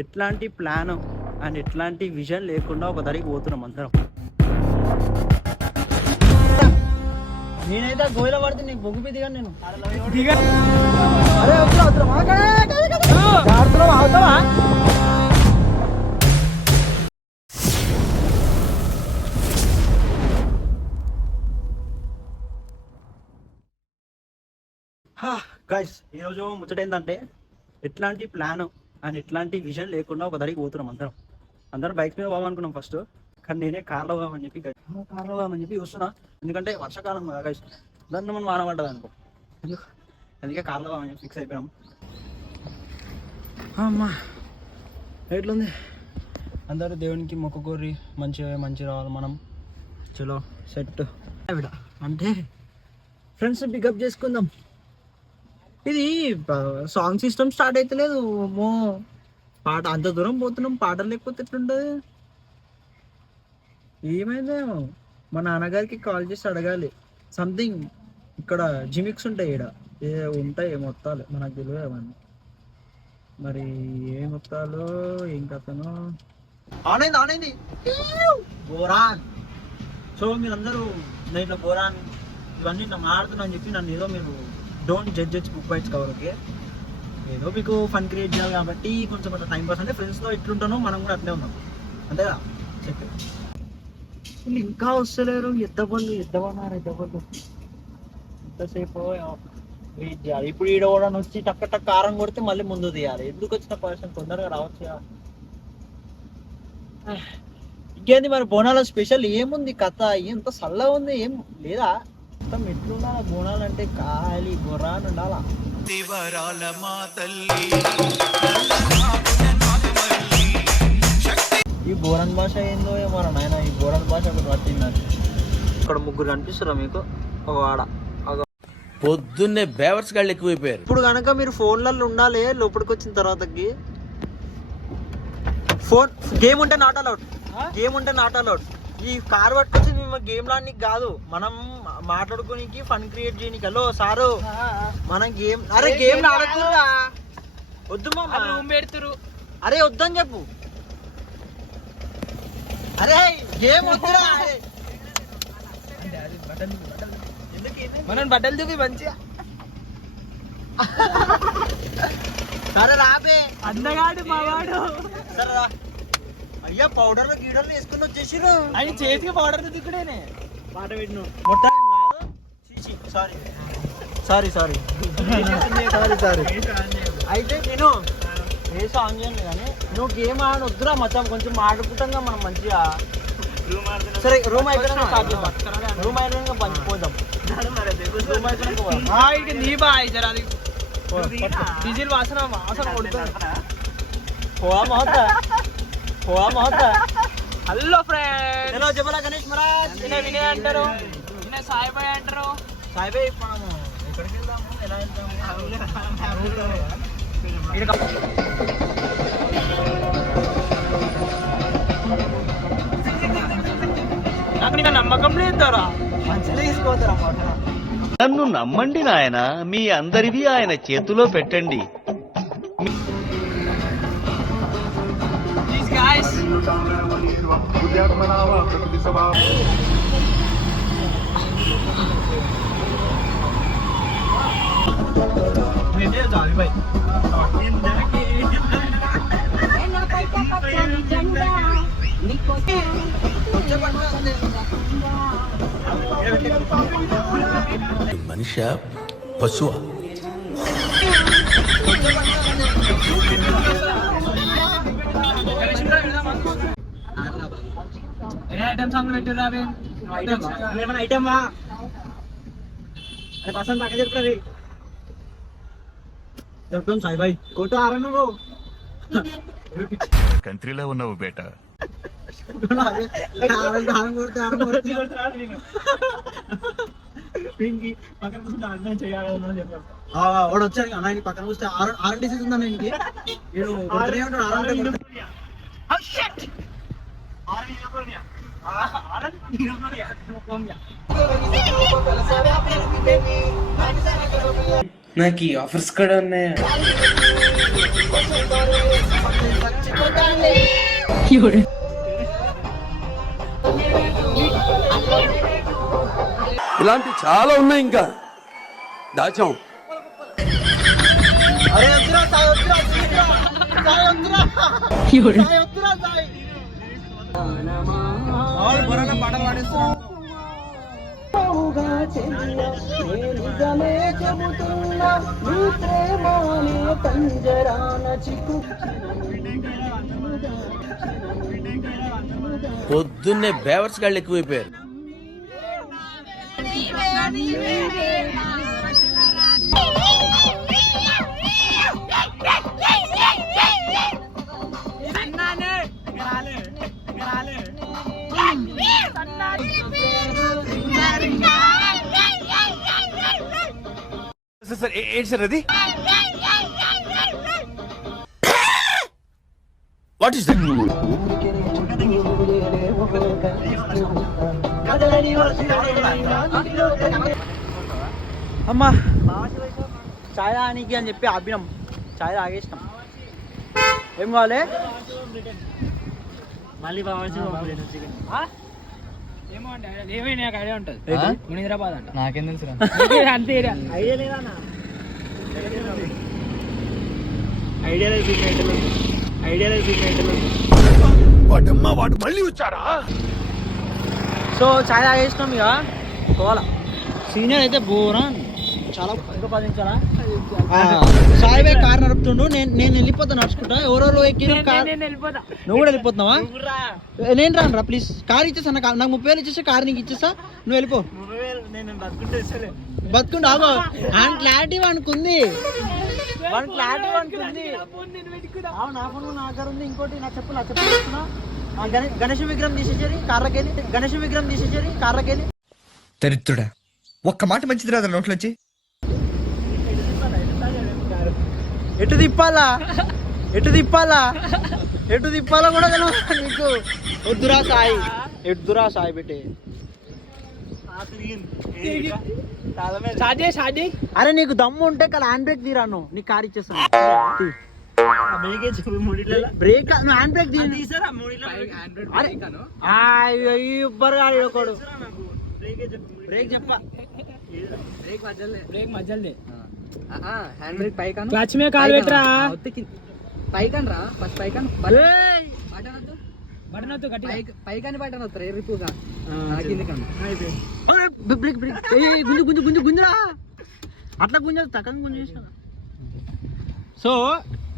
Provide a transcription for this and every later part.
ఎట్లాంటి plan and ఎట్లాంటి vision లేకుండా ఒక దారికి పోతున్నాం అందరం. నేనైతే గోయిల పడితే నీకు బొగ్గు దిగా నేను అవుతావా. గైస్ ఈరోజు ముచ్చట ఏంటంటే ఎట్లాంటి ప్లాన్ అండ్ ఎట్లాంటి విజన్ లేకుండా ఒక దారికి పోతున్నాం అందరం బైక్ మీద పోవాలనుకున్నాం ఫస్ట్. కానీ నేనే కార్లో పోవామని చెప్పి చూస్తున్నా. ఎందుకంటే వర్షాకాలం కదా గైస్, దాన్ని మనం వానబడ్డది అనుకో, అందుకే కార్లో పోవామని ఫిక్స్ అయిపోయాం. అమ్మా ఎట్లుంది, అందరూ దేవునికి మొక్కుకోరి మంచి రావాలి మనం. చలో సెట్ అంటే ఫ్రెండ్స్ పికప్ చేసుకుందాం. ఇది సాంగ్ సిస్టమ్ స్టార్ట్ అయితే లేదు మో పాట, అంత దూరం పోతున్నాం పాటలు లేకపోతే ఎట్లుంటుంది. ఏమైందేమో మా నాన్నగారికి కాల్ చేసి అడగాలి. సంథింగ్ ఇక్కడ జిమిక్స్ ఉంటాయి, ఇక్కడ ఉంటాయి మొత్తాలు మనకు తెలియదు అవన్నీ. మరి ఏ మొత్తాలు ఏం కథను ఆనైంది బోరాన్. సో మీరందరూ నేను ఇట్లా బోరాన్ ఇవన్నీ ఇట్లా మాడుతున్నా అని చెప్పి నన్ను ఏదో మీరు don't judge book by its cover. Okay, ఏదో మీకు ఫన్ క్రియేట్ చేయాలి కాబట్టి కొంచెం టైం పాస్ అంటే ఫ్రెండ్స్తో ఎట్లుంటానో మనం కూడా అట్లే ఉన్నాం అంతేగా. చెప్పి వీళ్ళు ఇంకా వస్తలేరు, ఎద్దబళ్ళు ఎంతసేపు వెయిట్ చేయాలి. ఇప్పుడు ఈడ కూడా వచ్చి టక్క కారం కొడితే మళ్ళీ ముందు తీయాలి. ఎందుకు వచ్చిన పర్సన్ తొందరగా రావచ్చు. ఇంకేంది మరి బోనాల స్పెషల్ ఏముంది కథ? ఎంత చల్లగా ఉంది, ఏం లేదా? మొత్తం ఎట్లున్నా బోనాలు అంటే ఖాళీ బొరాన్ ఉండాలా. ఈ బోరన్ భాష ఏందో ఏమో నాయన, ఈ బోరన్ భాష ఒకటి వచ్చిందని. ఇక్కడ ముగ్గురు కనిపిస్తారా మీకు? ఒక వాడ పొద్దున్నే బేవర్స్ గాళ్ళు ఎక్కువైపోయారు. ఇప్పుడు కనుక మీరు ఫోన్లలో ఉండాలి. లోపలికి వచ్చిన తర్వాతకి ఫోన్ గేమ్ ఉంటే నాట్ అలౌడ్. ఈ కార్ పట్టుకొచ్చి మేము గేమ్ లానికి కాదు, మనం మాట్లాడుకోనికి ఫన్ క్రియేట్ చేయడానికి. హలో సారు, మనం గేమ్ ఆడుతున్నా వద్దు రూమ్ పెడుతురు. అరే వద్దని చెప్పు. అరే గేమ్ వద్దురా, మనం బట్టలు చూపి మంచిగా. సరే రాబే అందగాడు మావాడు. సరే రా. అయ్యా పౌడర్లు గీడర్లు వేసుకుని వచ్చేసిరు. ఆయన చేతికి పౌడర్ దిక్కుడేనే పాట పెట్టిన మొట్ట. సారీ అయితే నేను ఏ సాంగ్ చేయండి కానీ నువ్వు గేమ్ ఆడ వద్దురా మచ్చం, కొంచెం ఆడుకుంటాం మనం మంచిగా. సరే రూమ్ అయిపోయినా స్టార్ట్ చేద్దాం. రూమ్ అయిపోయినా పోదాం. డీజిల్ వాసన హలో ఫ్రెండ్, హలో జబలా గణేష్ మహారాజ్. వినయ్ అంటారు, సాయిబాయ్ అంటారు. సాయిబాయ్ మనము ఎక్కడికి వెళ్దాము, ఎలా వెళ్తాము? నాకు నీకు నమ్మకం లేదురా, మంచిగా తీసుకోతారా. నన్ను నమ్మండి నాయన, మీ అందరివి ఆయన చేతిలో పెట్టండి. మనిషి పశువా? సాయిబాయ్ కోట ఆరా నువ్వు కంట్రీలో ఉన్నావు బేటా. వాడు వచ్చాడు అన్న పక్కన వస్తే ఆర్ డిసీజ్ ఉందా ఇంటికి. నాకు ఈ ఆఫర్స్ కూడా ఉన్నాయా? ఇలాంటి చాలా ఉన్నాయి ఇంకా దాచాం. అరే వద్దురా సాయి, వద్దురా సాయి, వద్దురా సాయి, వద్దురా సాయి. వాళ్ళు బొరన పాటలు పాడేస్తున్నారు. పొద్దున్నే బేవర్స్ గాళ్ళు ఎక్కువైపోయారు. సార్ ఏంటి సార్ అది? What is that? అమ్మా చాయ్ తాగనీకి అని చెప్పి ఆపినాం, చాయ్ తాగేసినాం. ఏం కావాలి? మళ్ళీ ఏమైనా ఐడియా ఉంటుంది. మునీరాబాద్ అంట. నాకేం తెలుసు అంతే ఐడియా లేదా? ఐడియా లేదు, ఐడియా లేదు. వాడమ్మా వాడు మళ్ళీ వచ్చారా? సో చాయ్ తాగేసినాం, ఇక పోవాలా. సీనియర్ అయితే బోరా చాలా. ఇంకా 10 నిమిషాలా? సాయి బాయ్ కార్ నడుపుతుండు, నేను వెళ్ళిపోతా నడుచుకుంటా. ఎవరెవరు ఎక్కిన కార్? నువ్వు కూడా వెళ్ళిపోతున్నావా? నేను రాను రా ప్లీజ్. కార్ ఇచ్చేసా, నాకు 30,000 ఇచ్చేసా, కార్ నీకు ఇచ్చేసా, నువ్వు వెళ్ళిపో. బతుకుండు ఆగో. ఆయన క్లారిటీ అనుకుంది, నా ఫోన్ నా దగ్గర ఉంది. ఇంకోటి నా చెప్పు గణేష విగ్రహం తీసేసేది కార్లకెళ్ళి. దరిద్రుడా, ఒక్క మాట మంచిది రాదా నోట్లోంచి? ఎటు తిప్పాలా కూడా తెలియదు నీకు. వద్దురా సాయి, ఎద్దురా సాయి పెట్టే. అరే నీకు దమ్ము ఉంటే కదా హ్యాండ్ బ్రేక్ తీరాను, నీకు కార్ ఇచ్చేస్తాను. బ్రేక్ నువ్వు హ్యాండ్ బ్రేక్ తీయరు. బ్రేక్ చెప్పా, బ్రేక్ మధ్యలో హ్యాండ్ బ్రేక్ పైకాను, క్లచ్ మీద కాలు పెట్టరా. పైకాన్ రా ఫస్ట్ పైకాన్ బటన్ వద్దు గట్టిగా. పైకాని బటన్ వస్తారు రిపుగా గుంజురా అట్లా గుంజ తక్కువ గుంజేసిన. సో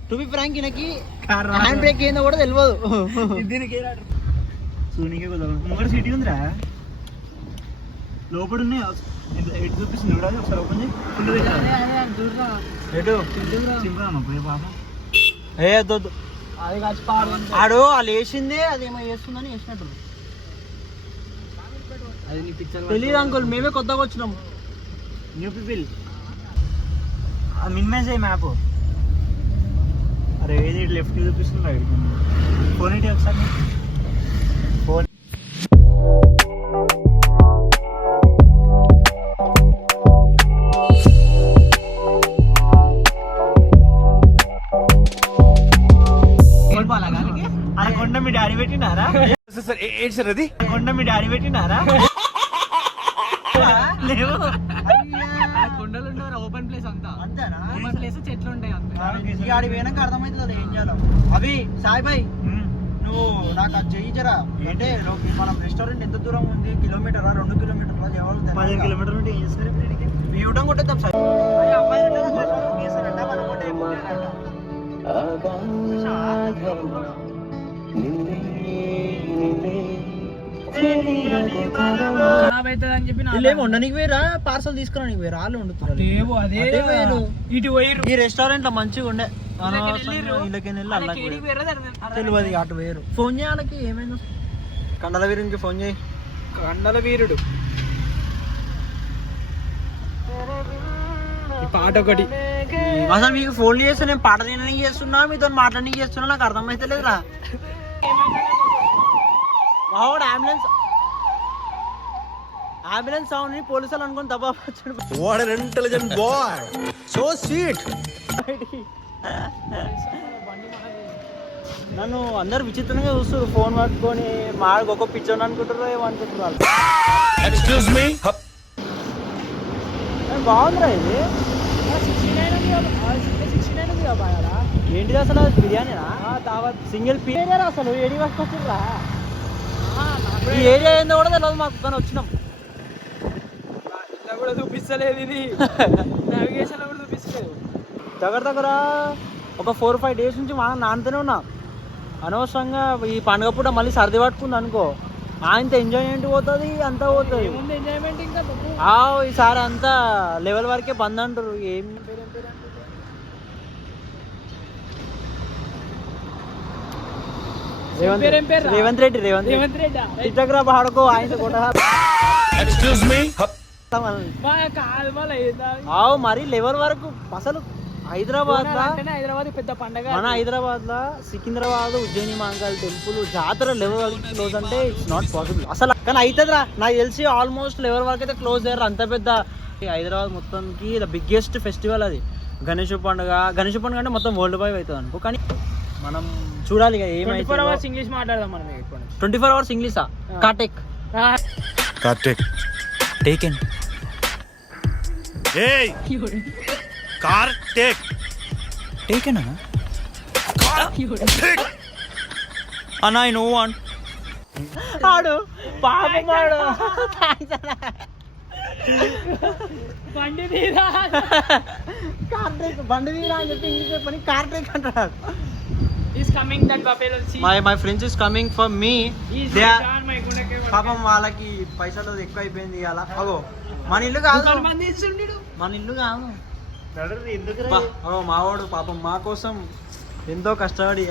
టు బి ఫ్రాంక్, ఈయనకి హ్యాండ్ బ్రేక్ ఏందో కూడా తెలియదు. ముంగడ సిటీ ఉందిరా, లోపల ఉన్నాయి. ఎటు చూపిస్తుంది చూడాలి, ఒకసారి ఓపెన్ చేయి. అది కచ్చిపాడు ఆడు వాళ్ళు వేసిందే, అదేమో వేస్తుందని వేసినట్టు అది నీ పిక్చర్ తెలియదు అంకుల్. మేమే కొత్తగా వచ్చినాం, న్యూ పీపుల్. మినిమైజ్ అయ్యి మ్యాప్. అరే ఏది లెఫ్ట్ చూపిస్తుంది, ఫోన్ ఏంటి ఒకసారి ఫోన్. అది కొండ మీ డాడీ పెట్టినారా? సార్ ఏంటి సార్ అది? కొండ మీ డాడీ పెట్టినారా? లేవు, కొండలు ఉండవు, ఓపెన్ ప్లేస్ అంతా. అంతేనా? ఓపెన్ ప్లేస్, చెట్లు ఉంటాయి అంతే. ఆడి పోయినాక అర్థమవుతుంది ఏం చేయాలో. అవి సాయి బాయ్, నువ్వు నాకు అది చెయ్యరా. అంటే మనం రెస్టారెంట్ ఎంత దూరం ఉంది? కిలోమీటరా 2 కిలోమీటర్లా? 15 కిలోమీటర్లు ఉంటే ఏం చేస్తారు? ఇవ్వడం కొట్టేద్దాం సార్. అబ్బాయి ఖరాబ్ అవుతుంది అని చెప్పి వీళ్ళేమో ఉండనికి వేరా, పార్సల్ తీసుకురానికి వేరా, వాళ్ళు వండుతున్నారు. అదే వేరు. ఇటు పోయిరు. ఈ రెస్టారెంట్ లో మంచిగా ఉండే, వీళ్ళకి తెలియదు అటు వేరు. ఫోన్ చేయాలకి ఏమైంది? కండల వీరునికి ఫోన్ చేయి. కండల వీరుడు ఈ పాట ఒకటి. అసలు మీకు ఫోన్ చేస్తే నేను పాట తినడానికి చేస్తున్నా, మీతో మాట్లాడడానికి చేస్తున్నా, నాకు అర్థమైతే లేదురా. మావాడు అంబులెన్స్ సౌండ్ ని పోలీసులు అనుకుని దబ్బా వచ్చాడు. What an intelligent boy, so sweet. నన్ను అందరు విచిత్రంగా చూస్తారు, ఫోన్ పట్టుకొని మాకు ఒక పిచ్చోని అనుకుంటారు ఏమనుకుంటారు వాళ్ళు. Excuse me. బాగుందిరా ఇది. ఏంటిది అసలు బిర్యానీనా దావత్ సింగిల్ పీరియర్ అసలు ఏడి వస్తుందిరా. ఈ ఏరియా ఏందో కూడా తెలియదు మాకు, కానీ వచ్చినాం. కూడా చూపిస్తలేదు ఇది, నావిగేషన్ కూడా చూపిస్తలేదు. దగ్గర ఒక 4-5 days నుంచి మా నాన్నతోనే ఉన్నా. అనవసరంగా ఈ పండుగ పూట మళ్ళీ సర్ది పట్టుకుంది అనుకో, ఆయనతో ఎంజాయ్మెంట్ పోతుంది, అంతా పోతుంది. ఎంజాయ్మెంట్ ఇంకా ఈసారి అంతా లెవెల్ వరకే బంద్ అంటారు. ఏం రేవంత్ రెడ్డి చిట్టగ్రా పాడుకో ఆయన కొట్ట. Excuse me. మరి లెవెల్ వరకు అసలు హైదరాబాద్ పెద్ద పండగ. మన హైదరాబాద్ లో సికింద్రాబాద్ ఉజ్జయిని మహంకాళి టెంపుల్ జాతర లెవెల్ వరకు క్లోజ్ అంటే ఇట్స్ నాట్ పాసిబుల్ అసలు. కానీ అవుతుందిరా, నాకు తెలిసి ఆల్మోస్ట్ లెవెల్ వరకు అయితే క్లోజ్ అయ్యారు. అంత పెద్ద హైదరాబాద్ మొత్తానికి ద బిగ్గెస్ట్ ఫెస్టివల్ అది గణేష్ పండుగ. గణేష్ పండుగ అంటే మొత్తం వరల్డ్ వైడ్ అవుతుంది అనుకో. కానీ మనం చూడాలి ఏమైతే. 24 hours ఇంగ్లీష్ మాట్లాడదాం మనం. 24 hours ఇంగ్లీషా? కార్టెక్ టేకెన్ ఏయ్ కార్ టేకెన్ అన్నా ఐ నో వన్ ఆడు పాపం ఆడు బండి తీరా కార్టెక్ బండి తీరా అని చెప్పి ఇంగ్లీష్ చెప్పని కార్టెక్ అంటాడు. Is coming that buffalo see my friends is coming for me. Is on my గుండెకే. పాపం వాళ్ళకి పైసలు ఎక్కువ అయిపోయింది అలా. అగో మన ఇల్లు కాదు, మన ఇల్లు కాదు. మావాడు పాపం మా కోసం ఎంతో కష్టపడి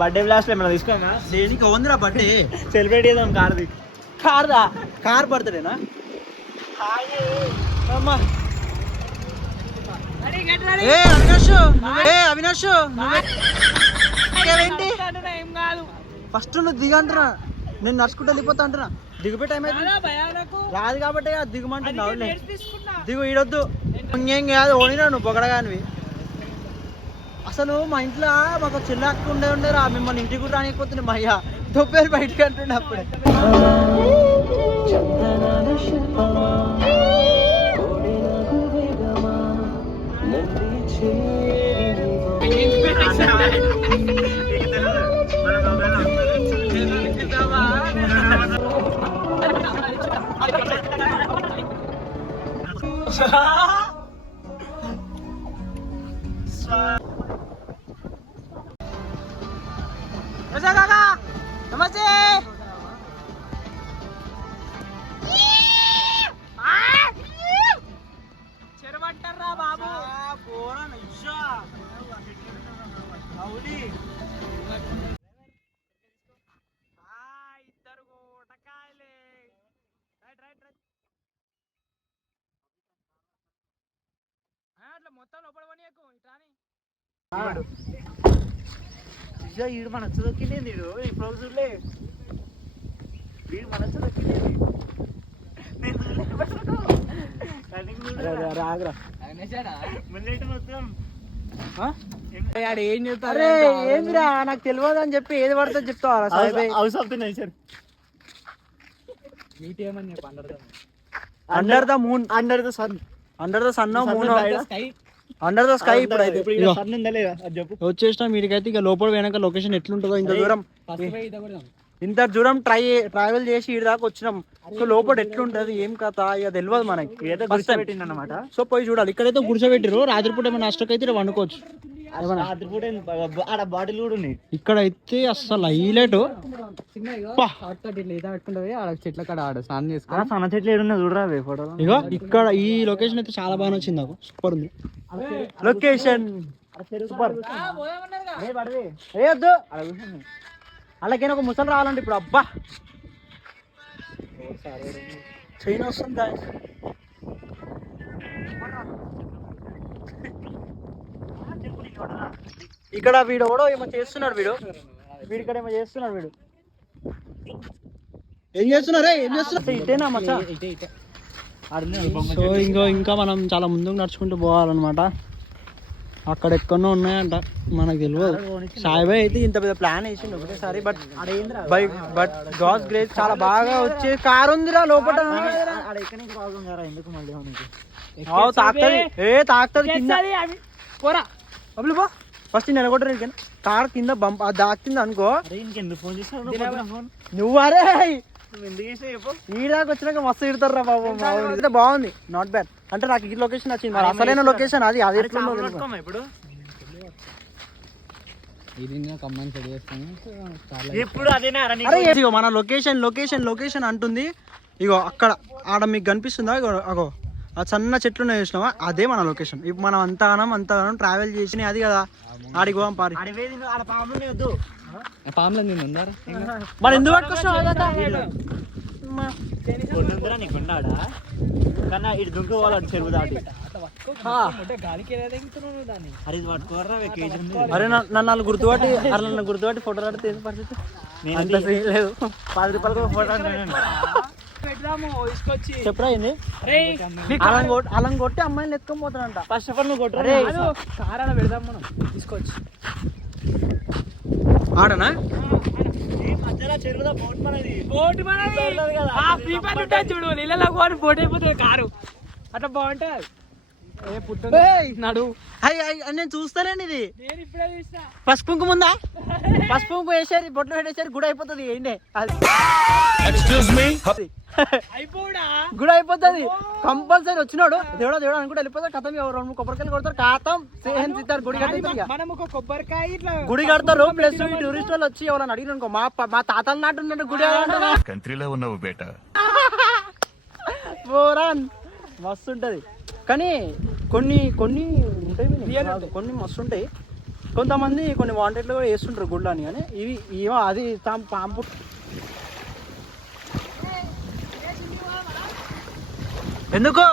బర్త్డే బ్లాస్ట్ ఏమైనా తీసుకోగా. దేనికి ఉందిరా బర్త్డే సెలబ్రేట్ చేద్దాం. కార్దా కార్ బర్త్డేనా? అవినాష్ నువ్వేంటి ఫస్ట్ నువ్వు దిగంటున్నా, నేను నడుచుకుంటూ వెళ్ళిపోతా అంటున్నా. దిగుపే టైం అయితే రాదు కాబట్టి దిగుమంటున్నావు. దిగు ఈడొద్దు, ఇంకేం కాదు. ఓనినా నువ్వు పొగడగానివి. అసలు మా ఇంట్లో మాకు చిల్ల అక్క ఉండేరా, మిమ్మల్ని ఇంటికి కూడా రానిపోతుంది. మా అయ్య తొప్పేరు బయటికి అంటుండే అప్పుడే. నమస్తే. చెరవంటారా బాబు? ఇద్దరు గోటకాయలే. అట్లా మొత్తం లోపల పనియకు ఇట్లాని. వీడు మనసు దొక్కింది. ఇప్పుడు చూడలే, వీడు మనసు దొక్కింది. రాగరా ఏం చెప్తారు? అరే ఏందిరా నాకు తెలియదు అని చెప్పి ఏది పడితే చెప్తావా? Under the moon, under the sun, under the sun moon, under the sky. ఇప్పుడు అయితే వచ్చేసినా మీడికైతే ఇక లోపల వెనక లొకేషన్ ఎట్లుంటుందో. ఇంత దూరం ట్రావెల్ చేసి ఈ దాకా వచ్చినాం. సో లోపల ఎట్లుంటది ఏం కథ ఇక తెలియదు మనకి. అన్నమాట. సో పోయి చూడాలి. ఇక్కడైతే గుడిసె పెట్టిరు. రాత్రిపూట ఏమైనా నష్టకైతే ఇక్కడ వండుకోవచ్చు. బాటిల్ కూడా ఉన్నాయి ఇక్కడైతే అసలు హైలైట్. చెట్ల కాడ ఆడ స్నానం చేసుకో. సన్న చెట్లు ఏడున్నా చూడరా ఫోటో. ఇగో ఇక్కడ ఈ లొకేషన్ అయితే చాలా బాగా నచ్చింది నాకు. సూపర్ ఉంది లొకేషన్. సూపర్. వద్దు అలాగైనా ఒక ముసలి రావాలంటే ఇప్పుడు. అబ్బా చైన్ వస్తుంది. ఇక్కడ వీడు కూడా ఏమో చేస్తున్నాడు. వీడి ఇక్కడ ఏమో చేస్తున్నాడు. వీడు ఏం చేస్తున్నారే? ఏం చేస్తున్నా? ఇటేనా మచ్చా? సో ఇంకా మనం చాలా ముందుకు నడుచుకుంటూ పోవాలన్నమాట. అక్కడ ఎక్కడో ఉన్నాయంట, మనకు తెలియదు. సాయిబాయ్ అయితే ఇంత పెద్ద ప్లాన్ వేసిండు ఒకటేసారి. బట్ గాడ్స్ గ్రేస్ చాలా బాగా వచ్చే కారు ఉందిరా లోపల. తాకుతుంది కింద. పోరా ఫస్ట్ నిలగొట్టరు కానీ కార్ కింద బంప్ దాక్తుంది అనుకో. ఇంకెందుకు ఫోన్ చేస్తావు నువ్వు అరే ఎందుకు చేస్తే చెప్పు. ఈ దాకా వచ్చినాక మస్తు ఇడతారా బాబు. బాగుంది, నాట్ బ్యాడ్. అంటే నాకు ఈ లొకేషన్ నచ్చింది, మరి అసలైన లొకేషన్ అది. అది ఎట్లుందో తెలుసు. ఇప్పుడు ఇది కమ్మని సెట్ చేస్తాను చాలా. ఎప్పుడు అదేనా అరే ఇగో మన లొకేషన్ లొకేషన్ లొకేషన్ అంటుంది. ఇగో అక్కడ ఆడ మీకు కనిపిస్తుందా? ఇగో అగో ఆ సన్న చెట్లు ఉన్నాయి చూసినావా, అదే మన లొకేషన్. ఇప్పుడు మనం అంతగానం ట్రావెల్ చేసి అది కదా ఆడికి పోదాం పారి. పాములో నేను ఉందారా మరి ఎందుకు పట్టుకొచ్చినావు? నీకు ఉన్నాడా కన్నా ఇటు దుంకు పోవాలంటే చెరువు దాటి. గాలికి ఎలా తెగుతున్నావు దాన్ని? అరే ఇది పట్టుకోరా కేజీ ఉంది. అరే నన్ను గుర్తుపట్టి ఫోటో ఆడితే ఏం పరిస్థితి? అంత సీన్ లేదు. 10 రూపాయలకు ఫోటో పెడదాము తీసుకొచ్చి. చెప్పరా ఏంది? అలం కొట్టి అమ్మాయిని ఎత్తుకొని పోతాడంట. ఫస్ట్ ఆఫ్ ఆల్ నువ్వు కొట్టరా. కారాల పెడదాం మనం తీసుకొచ్చి. ఆడనా చెరువుదా బోట్ మనది. బోట్ మనది. ఆ ఫ్రీ ఫైర్ ఉంటాయి చూడు, నీళ్ళలో పోని బోట్ అయిపోతుంది కారు. అట్లా బాగుంటది. నడు నేను చూస్తానండి. ఇది నేను ఇప్పుడే చూసిన. పసుపు కుంకుమ ఉందా? పసుపు కుంకుమ వేసారు, బొట్లు పెట్టేసారు, గుడి అయిపోతుంది. ఏంటి అయిపోడా గుడి అయిపోతుంది కంపల్సరీ. వచ్చినాడు దేవుడా దేవుడా అనుకుంటే వెళ్ళిపోతారు. కథం 2-3 కొబ్బరికాయలు కొడతారు, కాతం సేస్తారు. గుడి కట్టేస్తారు. మనం ఒక కొబ్బరికాయ ఇట్లా గుడి కడతారు. ప్లస్ టూరిస్ట్ వాళ్ళు వచ్చి ఎవరైనా అడిగిన అనుకో, మా తాతల నాటు ఉన్నట్టు గుడి కంట్రీలో ఉన్నావు బేటా. పోరాన్ మస్తు ఉంటది. కానీ కొన్ని ఉంటాయి, కొన్ని మస్తు ఉంటాయి. కొంతమంది కొన్ని వాంటెడ్లు కూడా వేస్తుంటారు గుళ్ళు అని. కానీ ఇవి అది పాంపు. ఎందుకు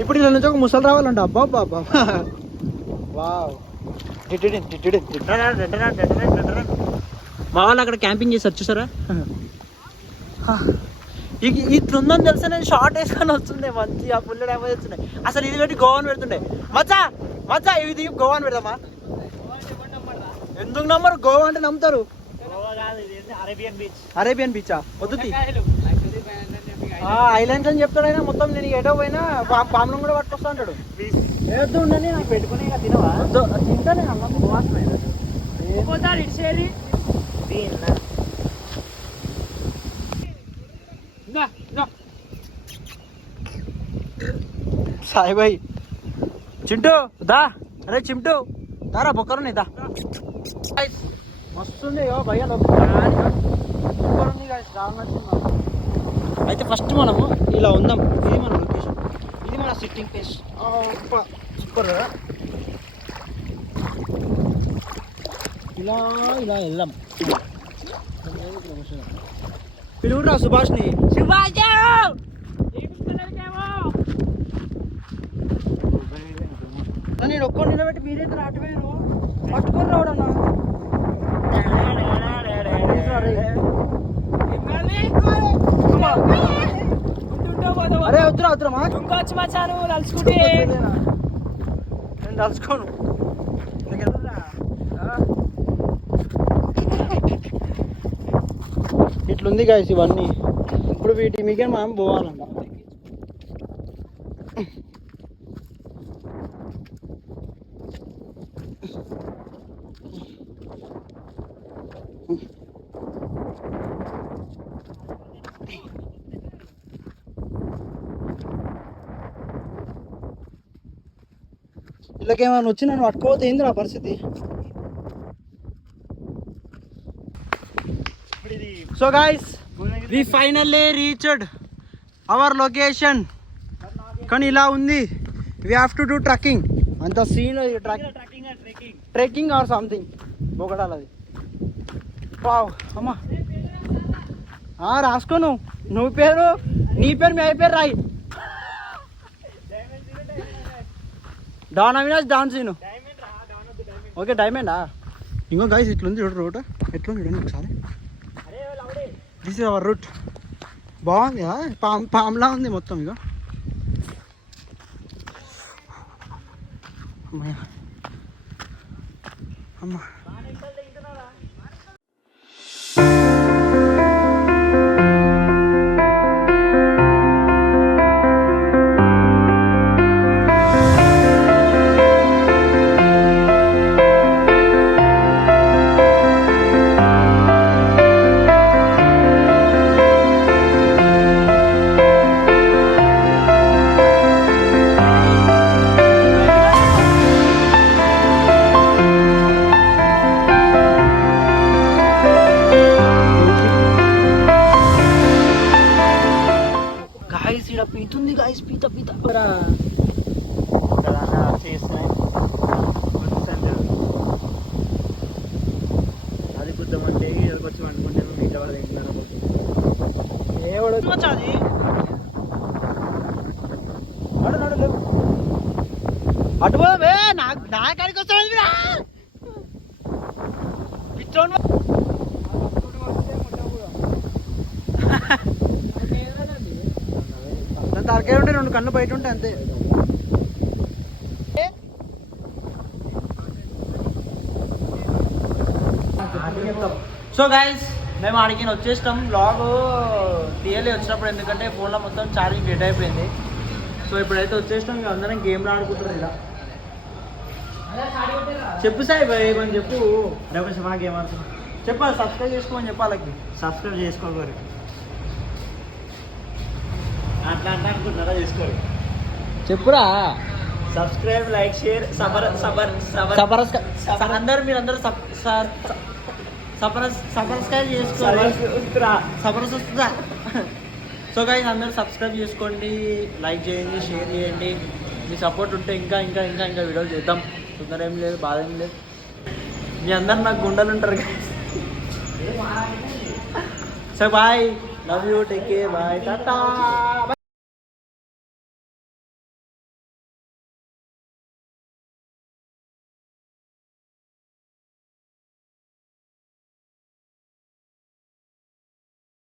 ఇప్పుడు ఇలా నుంచి ఒక ముసలు రావాలంట. అబ్బా బాబా వావ్. మా వాళ్ళు అక్కడ క్యాంపింగ్ చేసి చూసారా? ఇట్లుందని తెలిసే నేను షార్ట్ వేసుకొని వస్తుండే. మంచి ఆ పుల్ల డ్యామేజ్ వస్తున్నాయి. అసలు ఇది పెట్టి గోవాని పెడుతుండే. మచ్చా ఇది గోవాని పెడదామా? ఎందుకు నమ్మరు? గోవా అంటే నమ్ముతారు. అరేబియన్ బీచా? వద్దు ఐలాండ్స్ అని చెప్తాడు ఆయన. మొత్తం నేను ఎటో పోయినా పాములను కూడా పట్టుకొస్తా అంటాడు. ఏదో ఉండని నాకు పెట్టుకుని తినవా? తింటానే అన్నం ఇడిసేది. సాయిబాయ్ చింటూ దా. అరే చింటూ దారా బొక్కరుని దా. మస్తుంది భయ్యా. అయితే ఫస్ట్ మనము ఇలా ఉందాం. ఇది మన లొకేషన్, ఇది మన సిట్టింగ్ ప్లేస్. సూపర్ కదా. ఇలా వెళ్దాం. పిలువురా సుభాష్ని. నేను ఒక్కో నిలబెట్టి మీరైతే అటువేరు పట్టుకొని రావడన్నా. అరే వద్దురా ఇంకొచ్చి మచాను తలుచుకుంటే. నేను తలుచుకోను. ఇట్లుంది గాయస్ ఇవన్నీ. ఇప్పుడు వీటి మీకే మనం పోవాలంట. వీళ్ళకేమైనా వచ్చి నన్ను పట్టుకోవద్దు. ఏంది నా పరిస్థితి? So guys we finally reached our location. కానీ ఇలా ఉంది. We have to do trekking. అంత సీన్ ట్రెక్కింగ్ ఆర్ సంథింగ్ బొగడాలి అది. వావ్ అమ్మా రాసుకోను. నీ పేరు మీ అయిపోయారు రాయి. Don Avinash don Seenu. Okay డైమండా. ఇంకో గైస్ ఇట్లుంది చూడు రోడ్. ఎట్లుంది చూడండి ఒకసారి. This is our route. బాగుంది కదా, పాములా ఉంది మొత్తం. ఇక అమ్మయ్య అమ్మా. గాయస్ ఇక్కడ పీతుంది గాయస్, పీత అది కుద్దామంటే ఇక్కడికి వచ్చి వండుకుంటే మిగతా వాళ్ళు ఏంటది అటు పోవే, నా కాడికి వస్తాడు పిచ్చోన్. తరకాయ ఉంటే 2 కళ్ళు బయట ఉంటాయి అంతే. సో గైస్ మేము ఆడికి వచ్చేస్తాం. బ్లాగ్ తీయలే వచ్చినప్పుడు, ఎందుకంటే ఫోన్లో మొత్తం ఛార్జింగ్ డెడ్ అయిపోయింది. సో ఇప్పుడైతే వచ్చేస్తాం. ఇక అందరం గేమ్లు ఆడుకుంటారు ఇలా. చెప్పు సాయి కొంచెం చెప్పు. రేపు మా గేమ్ ఆడుతున్నాం చెప్పాలి. సబ్స్క్రైబ్ చేసుకోమని చెప్పాలకి. సబ్స్క్రైబ్ చేసుకోగలరు అట్లా అంటే అనుకుంటున్నారా? చేసుకోరు. చెప్పురా. సబ్స్క్రైబ్, లైక్, షేర్, అందరూ మీరందరూ సబ్స్క్రైబ్ చేసుకోండి. సో గైస్ అందరూ సబ్స్క్రైబ్ చేసుకోండి, లైక్ చేయండి, షేర్ చేయండి. మీ సపోర్ట్ ఉంటే ఇంకా ఇంకా ఇంకా ఇంకా వీడియోలు చేద్దాం. తొందర ఏం లేదు, బాధ ఏం లేదు. మీ అందరు నాకు గుండెలు ఉంటారు guys. So bye, love you, take care, bye, Tata.